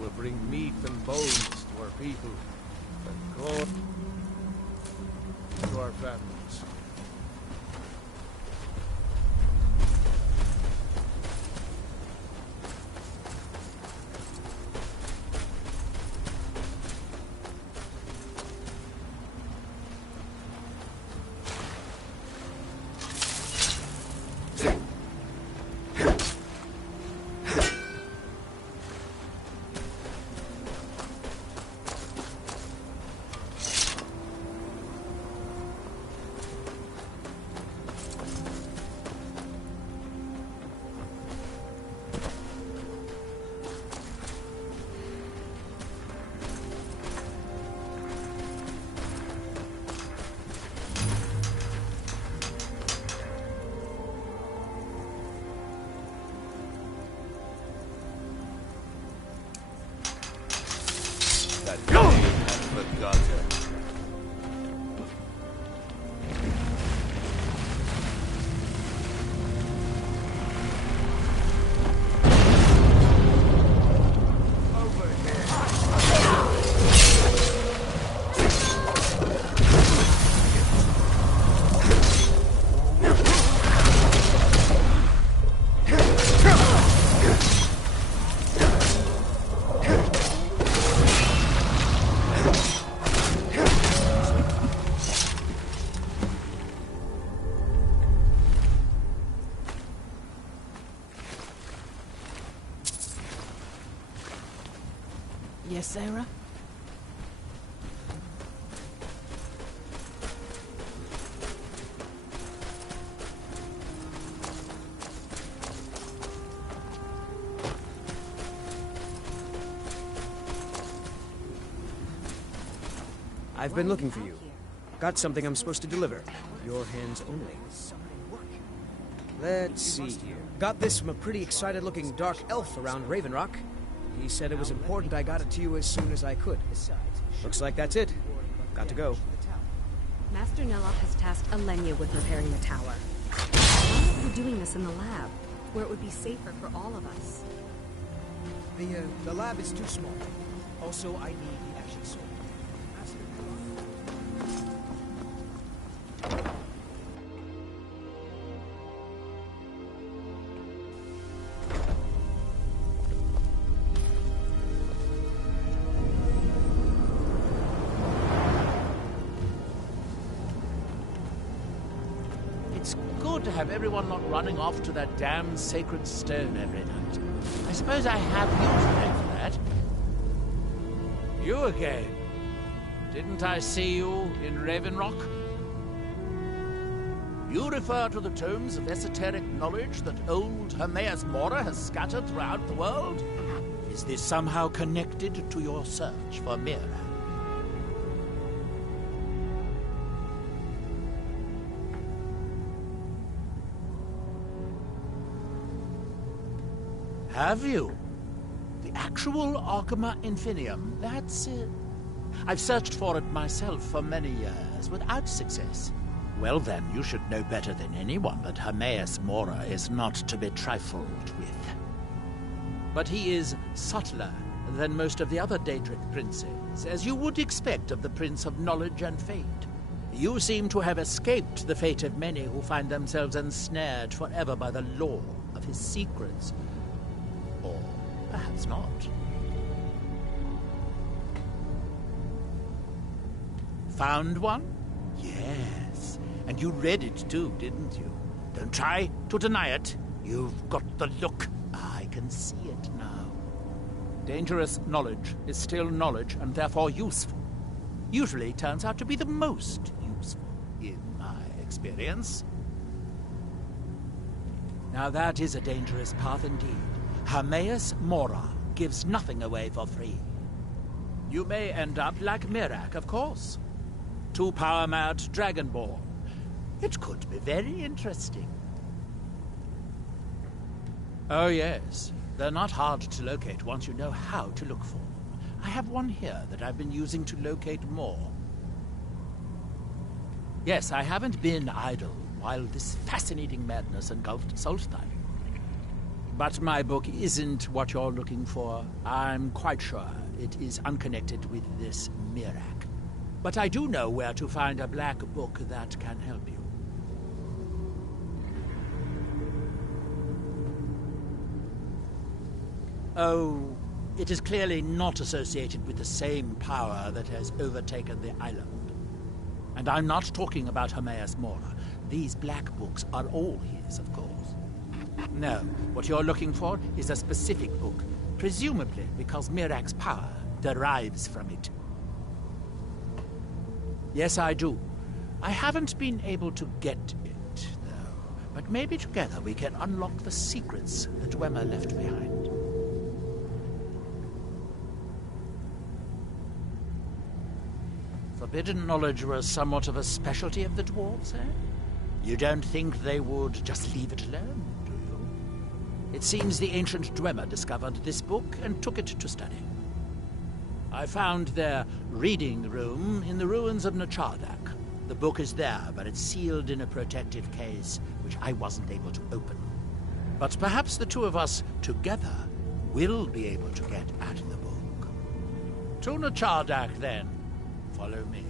Will bring meat and bones to our people, and God to our families. you, Sarah? I've been looking for you. Got something I'm supposed to deliver. Your hands only. Let's see here. Got this from a pretty excited-looking dark elf around Raven Rock. He said it was important I got it to you as soon as I could. Looks like that's it. Got to go. Master Nelloff has tasked Alenia with repairing the tower. Why aren't you doing this in the lab, where it would be safer for all of us? The lab is too small. Also, I need the action sword. It's good to have everyone not running off to that damn sacred stone every night. I suppose I have you to thank for that. You again. Didn't I see you in Raven Rock? You refer to the tomes of esoteric knowledge that old Hermaeus Mora has scattered throughout the world? Is this somehow connected to your search for Mira? Have you? The actual Arcama Infinium, that's it. I've searched for it myself for many years, without success. Well then, you should know better than anyone that Hermaeus Mora is not to be trifled with. But he is subtler than most of the other Daedric princes, as you would expect of the Prince of Knowledge and Fate. You seem to have escaped the fate of many who find themselves ensnared forever by the lore of his secrets. Or perhaps not. Found one? Yes. And you read it too, didn't you? Don't try to deny it. You've got the look. I can see it now. Dangerous knowledge is still knowledge and therefore useful. Usually turns out to be the most useful, in my experience. Now that is a dangerous path indeed. Hermaeus Mora gives nothing away for free. You may end up like Mirak, of course. Too power-mad Dragonborn. It could be very interesting. Oh yes, they're not hard to locate once you know how to look for them. I have one here that I've been using to locate more. Yes, I haven't been idle while this fascinating madness engulfed Solstheim. But my book isn't what you're looking for. I'm quite sure it is unconnected with this Mirak. But I do know where to find a black book that can help you. Oh, it is clearly not associated with the same power that has overtaken the island. And I'm not talking about Hermaeus Mora. These black books are all his, of course. No, what you're looking for is a specific book, presumably because Mirak's power derives from it. Yes, I do. I haven't been able to get it, though. But maybe together we can unlock the secrets that Dwemer left behind. Forbidden knowledge was somewhat of a specialty of the dwarves, eh? You don't think they would just leave it alone, do you? It seems the ancient Dwemer discovered this book and took it to study. I found their reading room in the ruins of Nachardak. The book is there, but it's sealed in a protective case, which I wasn't able to open. But perhaps the two of us together will be able to get at the book. To Nachardak, then. Follow me.